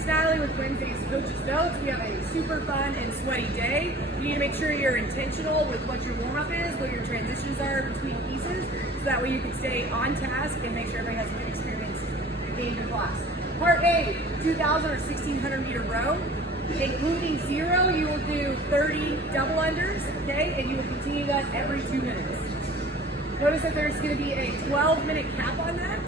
it's Natalie with Wednesday's Coach's Notes. We have a super fun and sweaty day. You need to make sure you're intentional with what your warm-up is, what your transitions are between pieces, so that way you can stay on task and make sure everybody has a good experience in your class. Part A, 2,000 or 1,600 meter row. Including zero, you will do 30 double unders, okay? And you will continue that every 2 minutes. Notice that there's gonna be a 12-minute cap on that.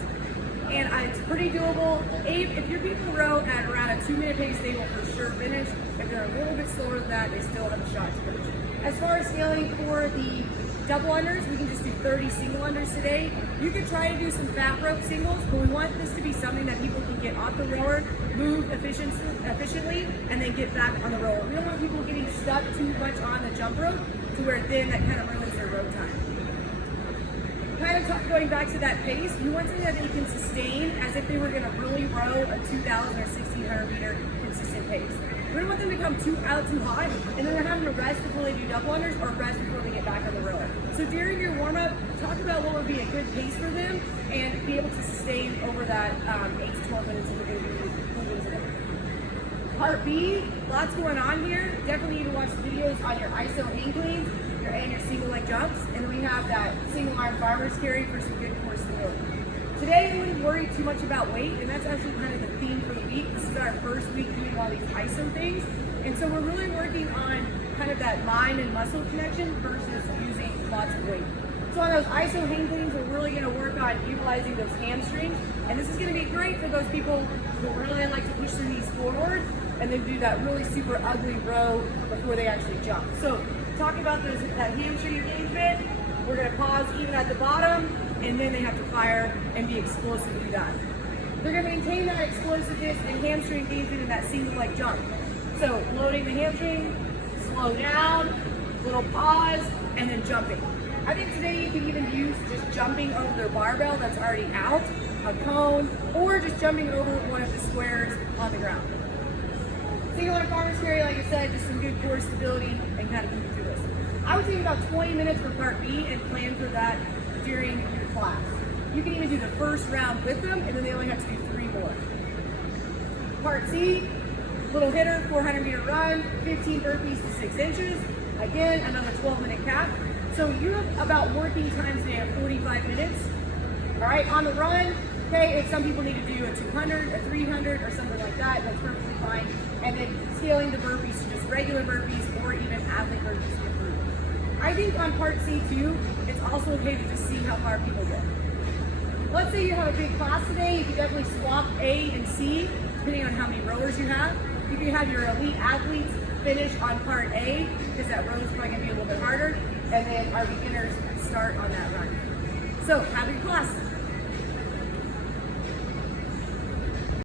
And it's pretty doable. If your people row at around a 2-minute pace, they will for sure finish. If they're a little bit slower than that, they still have a shot to finish. As far as scaling for the double unders, we can just do 30 single unders today. You could try to do some fat rope singles, but we want this to be something that people can get off the rower, move efficiently, and then get back on the rower. We don't want people getting stuck too much on the jump rope to where then that kind of ruins their row time. Going back to that pace, we want something that they can sustain as if they were going to really row a 2,000 or 1,600 meter consistent pace. We don't want them to come out too hot, and then they're having to rest before they do double unders or rest before they get back on the rower. So during your warm-up, talk about what would be a good pace for them and be able to sustain over that 8 to 12 minutes that they're going to be moving today. Part B, lots going on here. Definitely need to watch the videos on your ISO hang cleans and your single leg jumps, and then we have that single arm farmer's carry for some good core stability. Today I wouldn't worry too much about weight, and that's actually kind of the theme for the week. This is our first week doing all these ISO things, and so we're really working on kind of that mind and muscle connection versus using lots of weight. So on those ISO hang cleans, we're really going to work on utilizing those hamstrings, and this is going to be great for those people who really like to push their knees forward and then do that really super ugly row before they actually jump. So talk about that hamstring engagement. We're going to pause even at the bottom, and then they have to fire and be explosive through that. They're going to maintain that explosiveness and hamstring engagement in that single leg jump. So loading the hamstring, slow down, little pause, and then jumping. I think today you can even use just jumping over their barbell that's already out, a cone, or just jumping over one of the squares on the ground. Single arm farmer's carry, like I said, just some good core stability and kind of move through this. I would take about 20 minutes for part B and plan for that during your class. You can even do the first round with them, and then they only have to do 3 more. Part C, little hitter, 400 meter run, 15 burpees to 6 inches. Again, another 12-minute cap. So you have about working time today at 45 minutes. All right, on the run, okay, if some people need to do a 200, a 300, or something like that, that's perfectly fine. And then scaling the burpees to just regular burpees or even athlete burpees if needed. I think on part C too, it's also okay to just see how far people get. Let's say you have a big class today, you can definitely swap A and C, depending on how many rowers you have. You can have your elite athletes finish on part A, because that row is probably gonna be a little bit harder, and then our beginners start on that run. So have your class.